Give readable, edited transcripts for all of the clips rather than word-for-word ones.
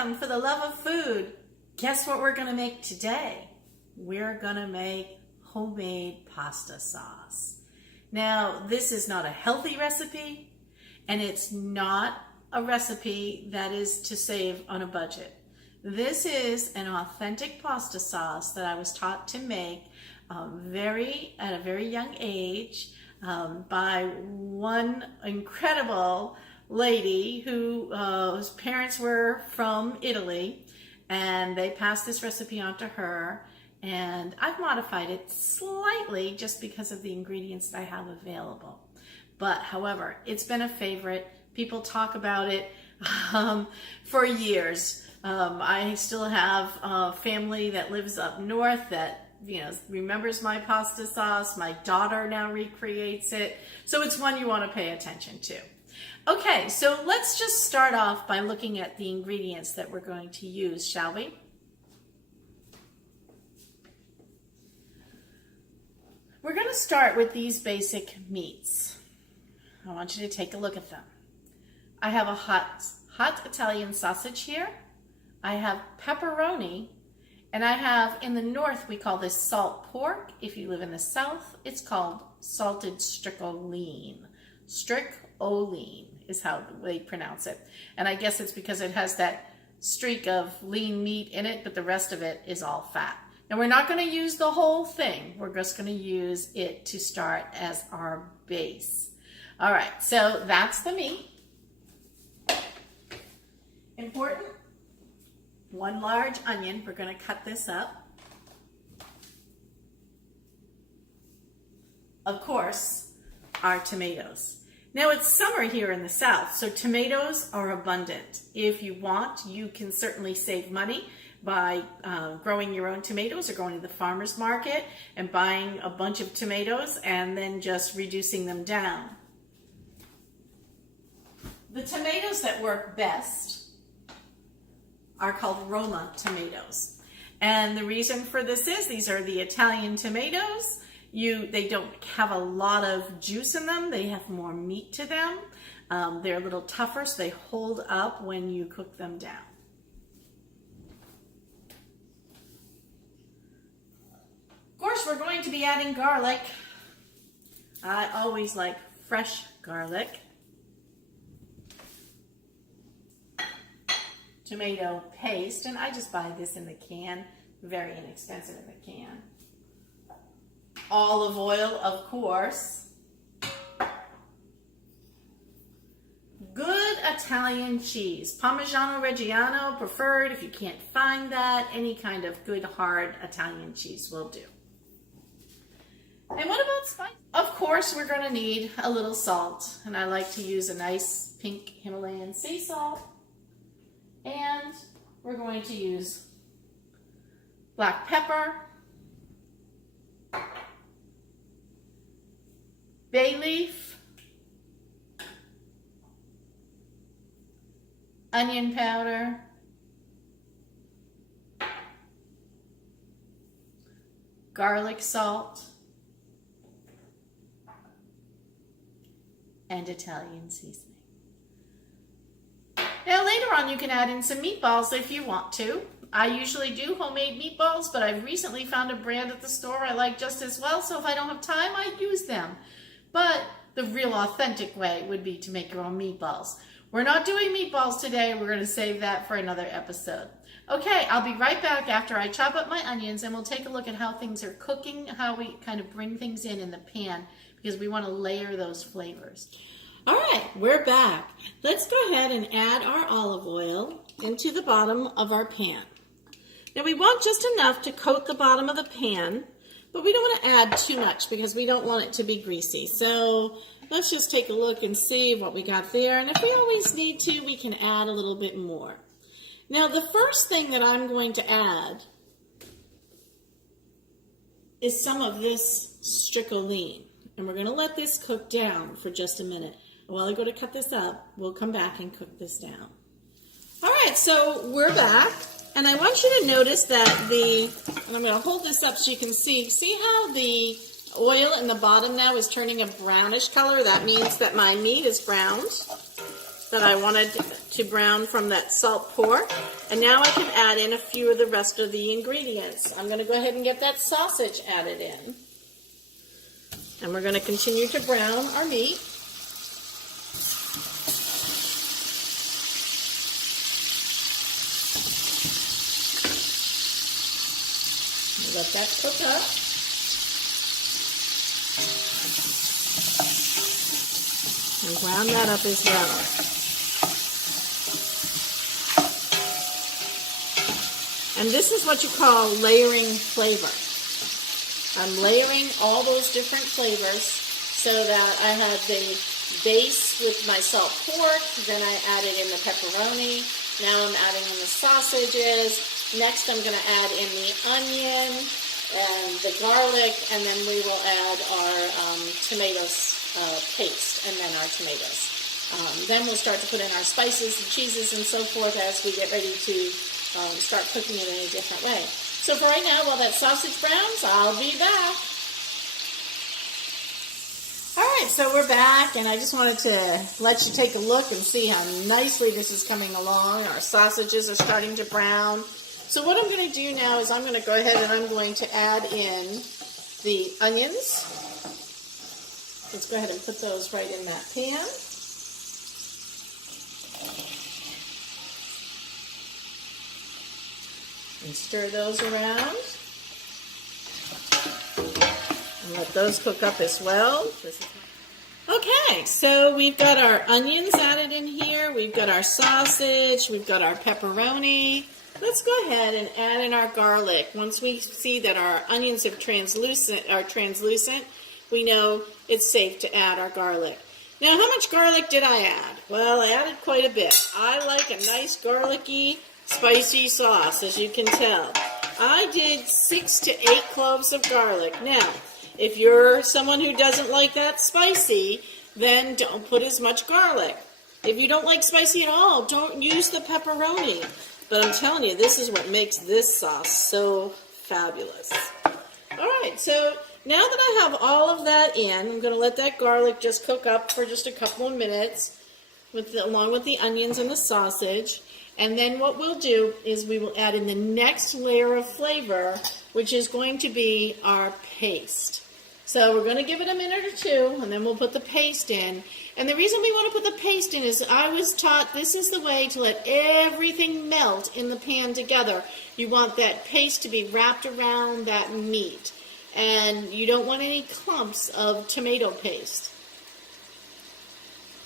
welcome for the love of food. Guess what we're gonna make today? We're gonna make homemade pasta sauce. Now, this is not a healthy recipe, and it's not a recipe that is to save on a budget. This is an authentic pasta sauce that I was taught to make at a very young age by one incredible lady whose parents were from Italy, and they passed this recipe on to her, and I've modified it slightly just because of the ingredients that I have available. But however, it's been a favorite. People talk about it for years. I still have a family that lives up north that remembers my pasta sauce. My daughter now recreates it. So it's one you want to pay attention to. Okay, so let's just start off by looking at the ingredients that we're going to use, shall we? We're going to start with these basic meats. I want you to take a look at them. I have a hot Italian sausage here. I have pepperoni, and I have, in the north, we call this salt pork. If you live in the south, it's called salted stricoline. Stricoline is how they pronounce it. And I guess it's because it has that streak of lean meat in it, but the rest of it is all fat. Now, we're not going to use the whole thing. We're just going to use it to start as our base. All right, so that's the meat. Important, 1 large onion. We're going to cut this up. Of course, our tomatoes. Now, it's summer here in the south, so tomatoes are abundant. If you want, you can certainly save money by growing your own tomatoes or going to the farmer's market and buying a bunch of tomatoes and then just reducing them down. The tomatoes that work best are called Roma tomatoes. And the reason for this is these are the Italian tomatoes. They don't have a lot of juice in them. They have more meat to them. They're a little tougher, so they hold up when you cook them down. Of course, we're going to be adding garlic. I always like fresh garlic. Tomato paste, and I just buy this in the can, very inexpensive in the can. Olive oil, of course. Good Italian cheese, Parmigiano Reggiano preferred. If you can't find that, any kind of good hard Italian cheese will do. And what about spice? Of course, we're going to need a little salt, and I like to use a nice pink Himalayan sea salt. And we're going to use black pepper, bay leaf, onion powder, garlic salt, and Italian seasoning. Now later on you can add in some meatballs if you want to. I usually do homemade meatballs, but I've recently found a brand at the store I like just as well, so if I don't have time, I use them. But the real authentic way would be to make your own meatballs. We're not doing meatballs today. We're going to save that for another episode. Okay, I'll be right back after I chop up my onions, and we'll take a look at how things are cooking, how we kind of bring things in the pan, because we want to layer those flavors. All right, we're back. Let's go ahead and add our olive oil into the bottom of our pan. Now we want just enough to coat the bottom of the pan, but we don't want to add too much because we don't want it to be greasy. So let's just take a look and see what we got there. And if we always need to, we can add a little bit more. Now the first thing that I'm going to add is some of this stricoline. And we're going to let this cook down for just a minute. While I go to cut this up, we'll come back and cook this down. All right, so we're back. And I want you to notice that and I'm going to hold this up so you can see how the oil in the bottom now is turning a brownish color? That means that my meat is browned. that I wanted to brown from that salt pork. And now I can add in a few of the rest of the ingredients. I'm going to go ahead and get that sausage added in. And we're going to continue to brown our meat. Let that cook up. And brown that up as well. And this is what you call layering flavor. I'm layering all those different flavors so that I have the base with my salt pork, then I added in the pepperoni, now I'm adding in the sausages, next I'm going to add in the onion and the garlic, and then we will add our tomatoes paste, and then our tomatoes. Then we'll start to put in our spices and cheeses and so forth as we get ready to start cooking it in a different way. So for right now, while that sausage browns, I'll be back. Alright, so we're back, and I just wanted to let you take a look and see how nicely this is coming along. Our sausages are starting to brown. So what I'm going to do now is I'm going to go ahead and I'm going to add in the onions. Let's go ahead and put those right in that pan. And stir those around. And let those cook up as well. Okay, so we've got our onions added in here. We've got our sausage. We've got our pepperoni. Let's go ahead and add in our garlic. Once we see that our onions are translucent, we know it's safe to add our garlic. Now, how much garlic did I add? Well, I added quite a bit. I like a nice garlicky, spicy sauce, as you can tell. I did 6 to 8 cloves of garlic. Now, if you're someone who doesn't like that spicy, then don't put as much garlic. If you don't like spicy at all, don't use the pepperoni. But I'm telling you, this is what makes this sauce so fabulous. Alright, so now that I have all of that in, I'm going to let that garlic just cook up for just a couple of minutes along with the onions and the sausage. And then what we'll do is we will add in the next layer of flavor, which is going to be our paste. So we're going to give it a minute or two, and then we'll put the paste in. And the reason we want to put the paste in is I was taught this is the way to let everything melt in the pan together. You want that paste to be wrapped around that meat. And you don't want any clumps of tomato paste.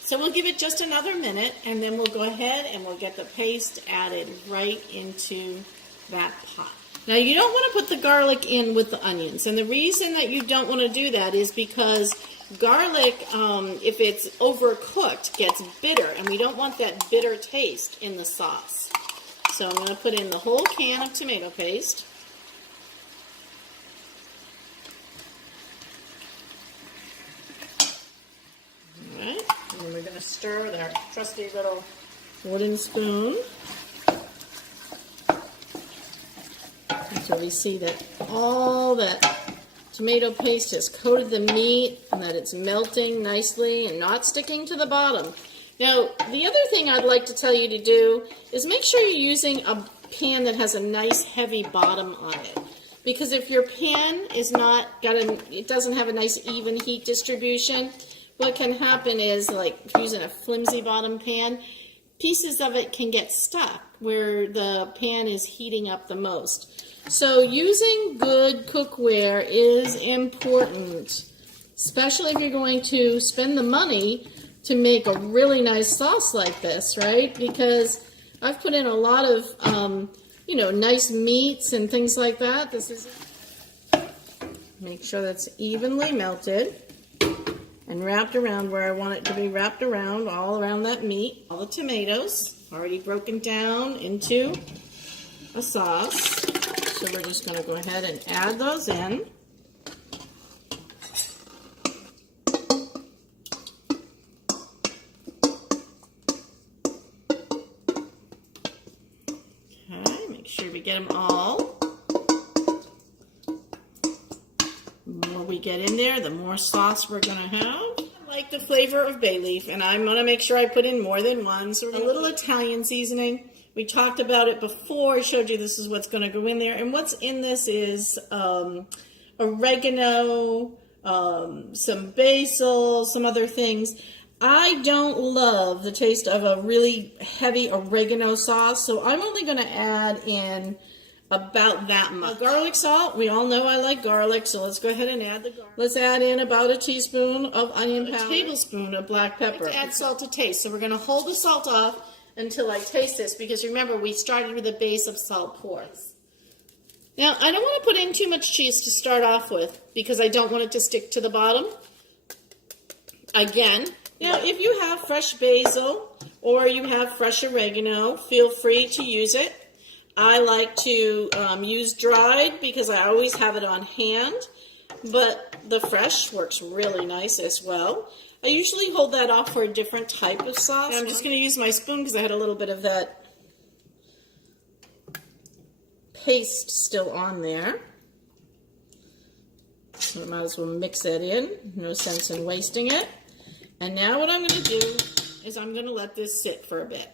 So we'll give it just another minute, and then we'll go ahead and we'll get the paste added right into that pot. Now, you don't want to put the garlic in with the onions, and the reason that you don't want to do that is because garlic, if it's overcooked, gets bitter, and we don't want that bitter taste in the sauce. So I'm going to put in the whole can of tomato paste. All right, and we're going to stir with our trusty little wooden spoon. So we see that all that tomato paste has coated the meat and that it's melting nicely and not sticking to the bottom. Now, the other thing I'd like to tell you to do is make sure you're using a pan that has a nice heavy bottom on it. Because if your pan is it doesn't have a nice even heat distribution, what can happen is, like using a flimsy bottom pan, pieces of it can get stuck where the pan is heating up the most. So using good cookware is important, especially if you're going to spend the money to make a really nice sauce like this, right? Because I've put in a lot of, nice meats and things like that. Make sure that's evenly melted and wrapped around where I want it to be wrapped around, all around that meat. All the tomatoes already broken down into a sauce. So we're just going to go ahead and add those in. Okay, make sure we get them all. The more we get in there, the more sauce we're going to have. like the flavor of bay leaf, and I'm going to make sure I put in more than one. So a little Italian seasoning. We talked about it before. I showed you this is what's going to go in there. And what's in this is oregano, some basil, some other things. I don't love the taste of a really heavy oregano sauce, so I'm only going to add in about that much. Garlic salt, we all know I like garlic, so let's go ahead and add the garlic. Let's add in about a teaspoon of onion powder, a tablespoon of black pepper. Let's add salt to taste, so we're going to hold the salt off until I taste this, because remember, we started with a base of salt pork. Now, I don't want to put in too much cheese to start off with, because I don't want it to stick to the bottom. Again, now, if you have fresh basil or you have fresh oregano, feel free to use it. I like to use dried because I always have it on hand, but the fresh works really nice as well. I usually hold that off for a different type of sauce. And I'm just going to use my spoon because I had a little bit of that paste still on there. So I might as well mix that in. No sense in wasting it. And now what I'm going to do is I'm going to let this sit for a bit.